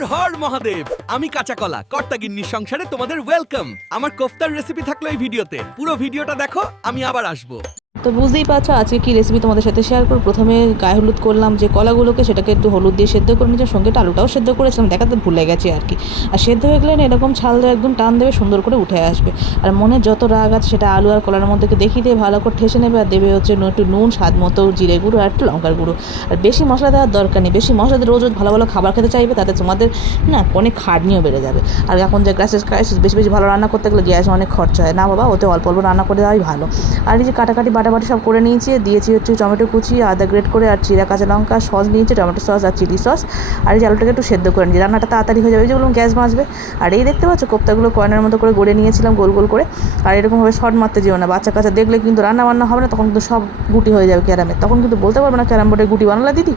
হর হর মহাদেব। আমি কাঁচা কলা কর্তাগিন্নির সংসারে তোমাদের ওয়েলকাম। আমার কোফতার রেসিপি থাকলো এই ভিডিওতে, পুরো ভিডিওটা দেখো, আমি আবার আসবো। তো বুঝতেই পারছো আজকে কি রেসিপি তোমাদের সাথে শেয়ার করব। প্রথমে গায়ে হলুদ করলাম, যে কলাগুলোকে সেটাকে একটু হলুদ দিয়ে সেদ্ধ করে নিয়েছি, সঙ্গে আলুটাও সেদ্ধ করেছিলাম, দেখাতে ভুলে গেছি আর কি। আর সেদ্ধ হয়ে গেলে না এরকম ছাল দিয়ে একদম টান দেবে, সুন্দর করে উঠে আসবে। আর মনে যত রাগ আছে সেটা আলু আর কলার মধ্যে দেখিয়ে দিয়ে ভালো করে ঠেসে নেবে। আর দেবে হচ্ছে একটু নুন, স্বাদ মতো জিরে গুঁড়ো আর একটু লঙ্কার গুঁড়ো। আর বেশি মশলা দেওয়ার দরকার নেই, বেশি মশলা দিয়ে রোজ রোজ ভালো ভালো খাবার খেতে চাইবে, তাতে তোমাদের না অনেক খাটনিও বেড়ে যাবে। আর এখন যে গ্যাসের ক্রাইসিস, বেশি বেশি ভালো রান্না করতে গেলে গ্যাস অনেক খরচা হয় না বাবা, ওতে অল্প অল্প রান্না করে দেওয়াই ভালো। আর এই যে কাটাকাটি বাটাবাটি সব করে নিয়েছি, দিয়েছি হচ্ছে টমেটো কুচি, আদা গ্রেট করে, আর চিরা কাঁচা লঙ্কা, সস নিয়েছি, টমেটো সস আর চিলি সস। আর এই যে আলুটাকে একটু সেদ্ধ করে নিয়েছি, রান্নাটা তাড়াতাড়ি হয়ে যাবে, যেগুলো গ্যাস বাঁচবে। আর এই দেখতে পাচ্ছ কোপ্তাগুলো কয়নার মতো করে গড়ে নিয়েছিলাম গোল গোল করে। আর এরকমভাবে শর্ট মারতে যেও না, বাচ্চা কাচ্চা দেখলে কিন্তু রান্না বান্না হবে না, তখন কিন্তু সব গুটি হয়ে যাবে ক্যারামের, তখন কিন্তু বলতে পারবে না ক্যারাম বোর্ডের গুটি বানালা দিদি।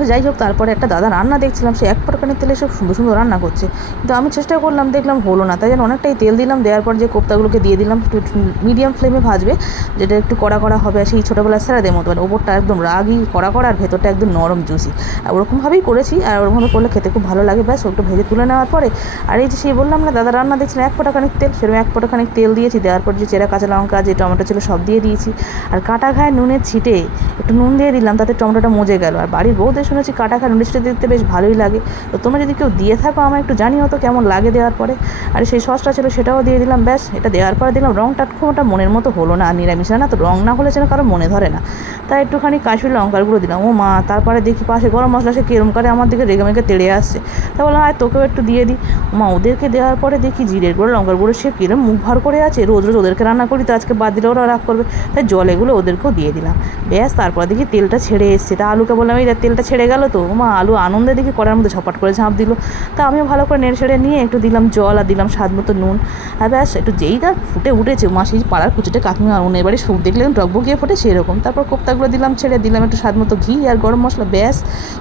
তো যাই হোক, তারপরে একটা দাদা রান্না দেখছিলাম, সে এক পটকানের তেলে সব সুন্দর সুন্দর রান্না করছে, কিন্তু আমি চেষ্টা করলাম, দেখলাম হলো না, তাই জন্য অনেকটাই তেল দিলাম। দেওয়ার পর যে কোপ্তাগুলোকে দিয়ে দিলাম, একটু মিডিয়াম ফ্লেমে ভাজবে, যেটা একটু কড়া কড়া হবে, আর সেই ছোটোবেলার স্যারাদের মতো, মানে ওপরটা একদম রাগি কড়া কড়া আর ভেতরটা একদম নরম জুসি। আর ওরকমভাবেই করেছি, আর ওরকমভাবে করলে খেতে খুব ভালো লাগে। ব্যাস একটু ভেজে তুলে নেওয়ার পরে, আর এই যে সেই বললাম না দাদা রান্না দেখছিলাম, এক পটকানিক তেল, সেরকম এক পটকানিক তেল দিয়েছি। দেওয়ার পর যে চেরা কাঁচা লঙ্কা, যে টমেটো ছিল সব দিয়ে দিয়েছি। আর কাটা ঘায়ে নুনের ছিটে একটু নুন দিয়ে দিলাম, তাতে টমেটোটা মজে গেল। আর বাড়ির বউদের শুনেছি কাটা ঘায়ে নুনের ছিটে দিতে বেশ ভালোই লাগে। তো তোমরা যদি কেউ দিয়ে থাকো আমার একটু জানিও তো কেমন লাগে দেওয়ার পরে। আর সেই সসটা ছিল সেটাও দিয়ে দিলাম। ব্যাস এটা দেওয়ার পরে দিলাম, রঙটা খুব ওটা মনের মতো হলো না, আর নিরামিষ না তো রঙ না হলে যেন কারো মনে ধরে না, তাই একটুখানি কাশ্মীরি লঙ্কার গুঁড়ো দিলাম। ও মা, তারপরে দেখি পাশে গরম মশলা সে কেরম করে আমার দিকে রেগে মেগে তেড়ে আসছে, তা বললাম আর তোকেও একটু দিয়ে দিই। মা ওদেরকে দেওয়ার পরে দেখি জিরের গুঁড়ো লঙ্কার গুঁড়ো সে কিরম মুখ ভার করে আছে, রোজ রোজ ওদেরকে রান্না করি, তো আজকে বাদ দিলে ওরা রাগ করবে, তাই জল এগুলো ওদেরকেও দিয়ে দিলাম। ব্যাস তারপর দেখি তেলটা ছেড়ে এসছে, তা আলুকে বললাম এই তেলটা ছেড়ে গেল তো। মা আলু আনন্দে দেখি কড়ার মধ্যে ঝপাট করে ঝাঁপ দিল। তা আমিও ভালো করে নেড়ে ছেড়ে নিয়ে একটু দিলাম জল, আর দিলাম স্বাদ মতো নুন। আর ব্যাস একটু যেই তার ফুটে উঠেছে, মা সেই পাড়ার কুচিটা কাকিমা উনের বাড়ি সুখ দেখলে টকবগিয়ে ফোটে সেরকম। তারপর কোপ্তাগুলো দিলাম ছেড়ে, দিলাম একটু স্বাদ মতো ঘি আর গরম মশলা, ব্যাস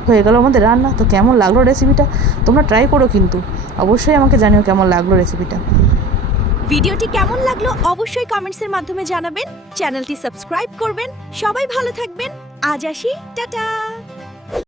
হয়ে গেল আমাদের রান্না। তো কেমন লাগলো রেসিপিটা তোমরা ট্রাই করো, কিন্তু অবশ্যই আমাকে জানিও কেমন লাগলো রেসিপিটা। ভিডিওটি কেমন লাগলো অবশ্যই কমেন্টসের মাধ্যমে জানাবেন, চ্যানেলটি সাবস্ক্রাইব করবেন। সবাই ভালো থাকবেন, আজ আসি, টাটা।